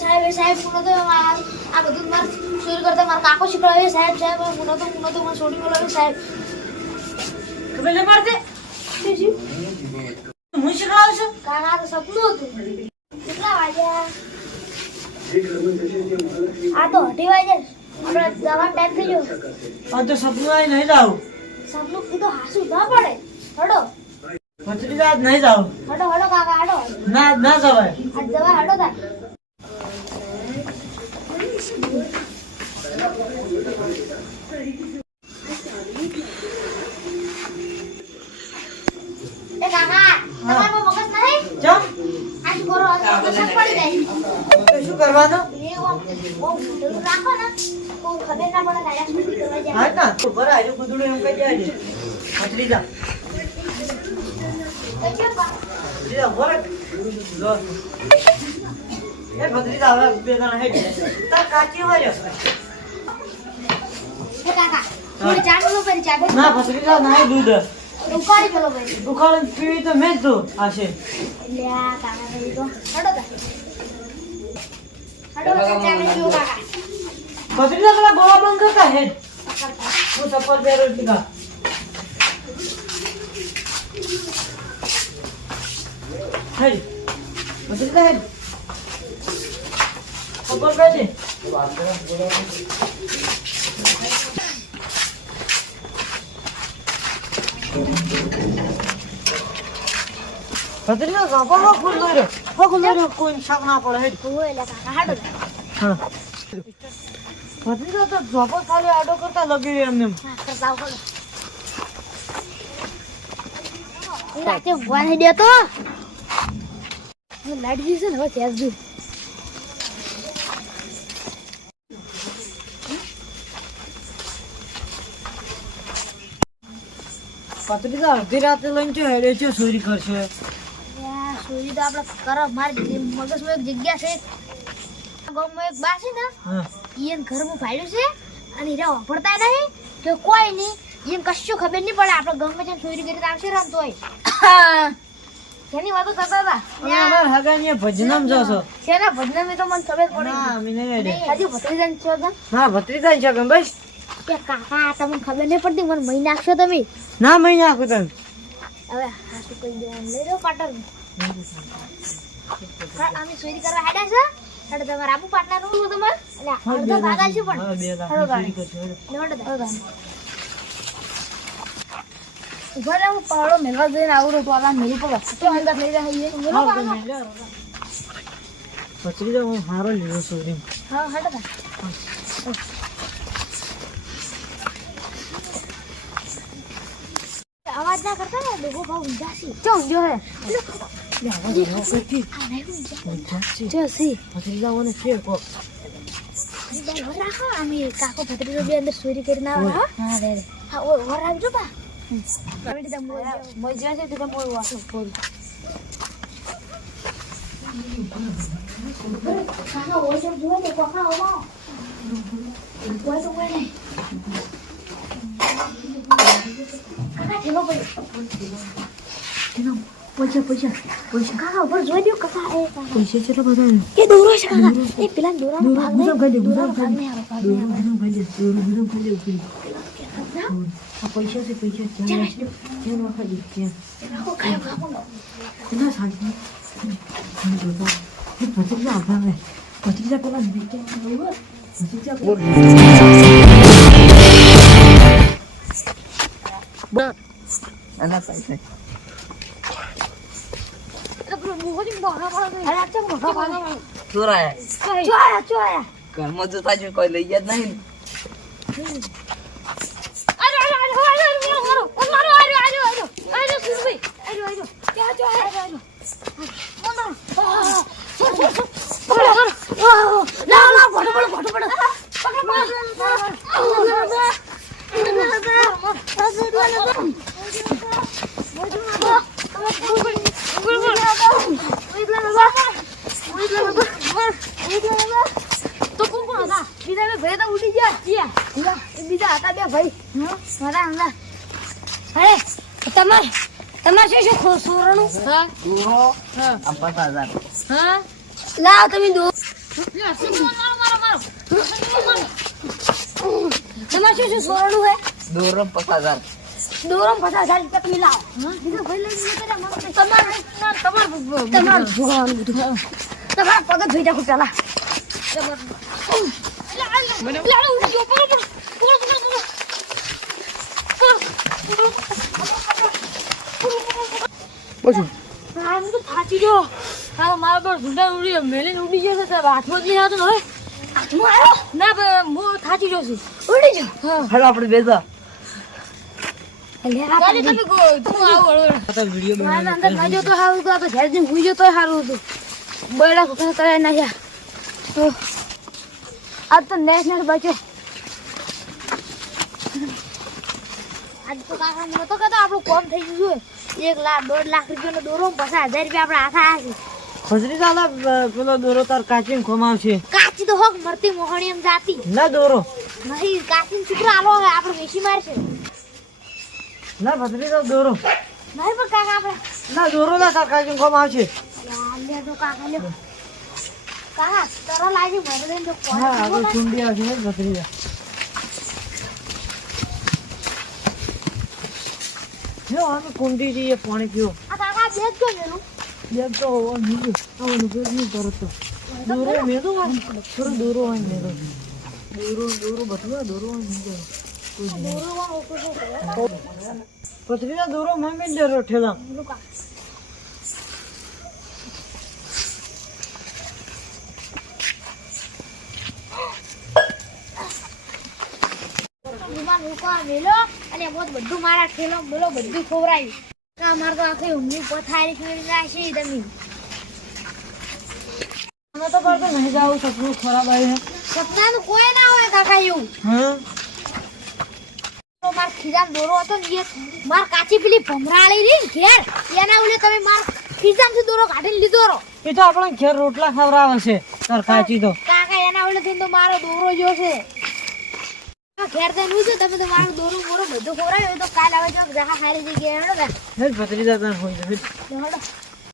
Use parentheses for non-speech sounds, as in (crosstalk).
સાહેબ સાહેબ હું તો આ બધું માર ચોરી કરતા મારા કાકો શીખવાડે સાહેબ સાહેબ હું નતો હું નતો મને છોડી બોલાવે સાહેબ. ખબર ન પડતી શું શું? હું શીખવાડું છું? કાકા તો સપનું હતું. કેટલા વાગ્યા? આ તો અઢી વાગ્યા આપણે જવાનો ટાઈમ થઈ ગયો. આ તો સપનું આવી નહીં જાવ સપનું કીધું હાસું ના પડે. હડો. આજ નહીં જાવ હડો હડો કાકા હડો ના ના જવાય. આજ જવા હડો તા એ કાકા તમારામાં મગજ નહીં ચમ? આજ કરો આજ તો શક પડી જાય શું કરવાનું? એ ઓમ ઓમ રાખો ને તો ખબર ના પડે કાયા કરવા જાય હા ના તો બરાબર ગુદડું એમ કહી જાય ભત્રીજા તો ચા પેલો કરી ના દૂધ ઉકાળી પેલો દુખાડે પીવી તો મેં જ તો તો તા તા પીવો કાકા પેલા ગોળા બંધ કરતા હેડ હું ચપ્પલ બે ટીકા હેડ ભત્રીજા હેડ ચપ્પલ પહેરી ભત્રીજા ચપ્પલ નો ખુલ્લો રહ્યો હો ખુલ્લો રહ્યો કોઈ શાક ના પડે હેડ ઓય લે કાકા હડો તા હા ભત્રીજા તો ચપ્પલ ખાલી આડો કરતા લગી રહ્યો એમને એમ. હા કરતા હડો એ રાતે ઊંઘવા નહીં દેતો લાઈટ છે ને હવે ત્યાં જ ભત્રીજા અડધી રાતે લઈને જો હેડે છે ચોરી કરશે. યા, તો આપણે કરો મારી મગજમાં એક જગ્યા છે ગામમાં એક બા છે ને એને ઘરમાં ફાડ્યું છે અને હીરા વાપરતા નહીં કે કોઈ નહીં ઈયન કશું ખબર નહીં પડે આપણે ગમે છે ચોરી કરી આવશે રમતો તોય (laughs) જેની વાતો કરતા હતા? અને અમાર હગાની ભજનમ જશો શેના ભજન તો મને ખબર પડી ના અમે નહીં હજુ ભત્રીજાને છો તો ના ભત્રીજા છો કે બસ. કે કાકા તમને ખબર નહીં પડતી? મને મહી નાખશો તમે? ના મહી નાખું તમે હવે હાથું કહી દે આમ લઈ લો પાટણ. અમે ચોરી કરવા હાડ્યા છે? એટલે તમારે આબુ પાટલા નું તમારે? એટલે અડધો ભાગ આવશે પણ. બે લાખ હળો ચોરી ગાડી. કરશે હેડો. લેવડો દે. ઊભા રહો, હું પાવડો મેલવા જઈને આવું રહું તો આલા મેલી પડો તો અંદર લઈ રહ્યા મેલો હા, પાવડો. હારો લીધો છું હા હા. અવાજ ના કરતા ને ડોગો ભાવ ઊંઝા છે. ચો ઊંઝો હે. કોક ભત્રીજો બે અંદર ચોરી કરીને આવે. હા હા રે રે હા ઓ વર રાખજો બા હવે તે મજા છે તે મોય વાસો ફોર કાકા ઓય જો જોવે ને કોકા ઓવા કોઈ તો કોઈ નહીં કાકા ઠેલો પડ્યો ઠેલો પૈસા પૈસા પૈસા કાકા ઉપર જોઈ દો કાકા એ પૈસા કેટલા બધા એ દોરો છે કાકા એ પેલા દોરાનો ભાગ ગુદામ ખાઈ દે, નહીં ગુદામ દોરાનો ભાગ. નહીં આવે ભાગ નહીં આવે ગુદામ ખાઈ દે, ગુદામ ખાઈ દે, ઉપરી. ના આ પૈસા છે પૈસા ચાલ, ત્યાં ચાલ. ત્યાં નાખી દે, ત્યાં. રાખો ખાયો ખાઓ ના સાચી ભત્રીજા આભાર રે ભત્રીજા પેલા ભત્રીજા એટલે પેલો મોહરી મોહરા વાળો નહીં. અરે આ ચમ મોહરા વાળો. ચોરાયા ચોયા, ચોયા. ઘરમાં જોતા જ કોઈ લઈ જ નહીં અરે, અરે, અરે, અરે, અરે, અરે, મારો, મારો, મારો, અરે, અરે, અરે, અરે, સુરભી. અરે, અરે, ક્યાં ચોયા? અરે, અરે. મારો. આહ, છોડ, છોડ, છોડ. પકડો, પકડો. આહ, ના, ના, ભોટો પડો, ભોટો પડો. પકડો, પકડો. તો કોણ કોણ હતા બીજા બે ભાઈ તો ઉડી ગયા ક્યાં એ બીજા હતા બે ભાઈ મારા હમણાં અરે તમારે તમારે શું શું ખો સોરણું હા? આ પચાસ હજાર. હા? લાવ તમે દો મારો મારો મારો તમારે શું શું સોરણું હે? દોરમ પચાસ હજાર. દોરમ પચાસ હજાર રૂપિયા તમે લાવો. બીજું ભાઈ લઈ જઈએ તો મારે તમારે તમારે તમારે જોવાનું બધું. તમારા પગ ધોઈ નાખો પેલા. બસું હા હું તો ફાટી ગયો હા મારા પર ઝુંડા ઉડી મેલીને ઉડી ગયો છે સાહેબ. હાથમાં જ નહીં આવતો હવે. હાથમાં આવ્યો? ના હું થાકી ગયો છું. ઉડી ગયો? હા. હાલો આપણે બેસા. નેશનલ તમે ગો- તું આવો હળવે. વીડિયો મારા અંદર ના જોતો સારું હતું, આ તો ઘેર જઈને હુઈ જતો સારું હતું બૈડા કોકને કરાય નાખ્યા તો આજ તો નેશનલ બચ્યો આજ તો કાકા મને તો કહેતો આપણું કોમ થઈ ગયું છે. એક લાખ દોઢ લાખ રૂપિયાનો દોરો પછી હજાર રૂપિયા આપણે હાથા છે. ખજરી દાદા પેલો દોરો તાર કાચીને ખોમાવશે. કાચી તો હોક મરતી મોહણી એમ જાતી. ના દોરો. નહીં કાચી છોકરા આલો હવે આપણે વેચી મારશે. ના ભદ્રી તો દોરો. નહીં પણ કાકા આપણે ના દોરો ના તાર કાચીને ખોમાવશે. લે તો કાકા લ્યો કાકા તરલ આજે મને તો કોણ હા આગળ ચૂંડી આવશે ને ભત્રી દા જો આમે કુંડી જઈએ પાણી પીવો. આ કાકા બેગ તો મેલું? બેગ તો હોવો નહીં આવવાનું બેગ નહીં તરત તો. દોરો મેદો થોડું દૂરો હોય મેદો દૂરો દૂરો બટવા દૂરો હોય મેદો પથરીના દૂરો મમ્મી ડરો ઠેલા કાકા મૂકવા મેલો અને એમાં બધું મારા ખેલો બોલો બધું ખવડાવ્યું કા મારે તો આખી ઊંઘની પથારી ખેડી જાય છે તમે. અમે તો કરતો નહીં જાવ સપનું ખરાબ આવ્યું સપનાનું કોઈ ના હોય કાકા એવું. હા? માર ખીજામ દોરો હતો ને એ માર કાચી પેલી ભમરાળી રહી ઘેર એના ઉલે તમે માર ખીજામથી દોરો કાઢીને લીધો રો એ તો આપણે ઘેર રોટલા ખવડાવે છે તાર કાચી તો. કાકા એના ઉલે થઈને તો મારો દોરો જો છે. ઘેર તો નું છે તમે તો મારું દોરું મોરો બધું ખોરાયું તો કાલ આવે જો જહા હારી જગ્યાએ હેડો ને હે ભત્રીજા તને હોય છે હેડો.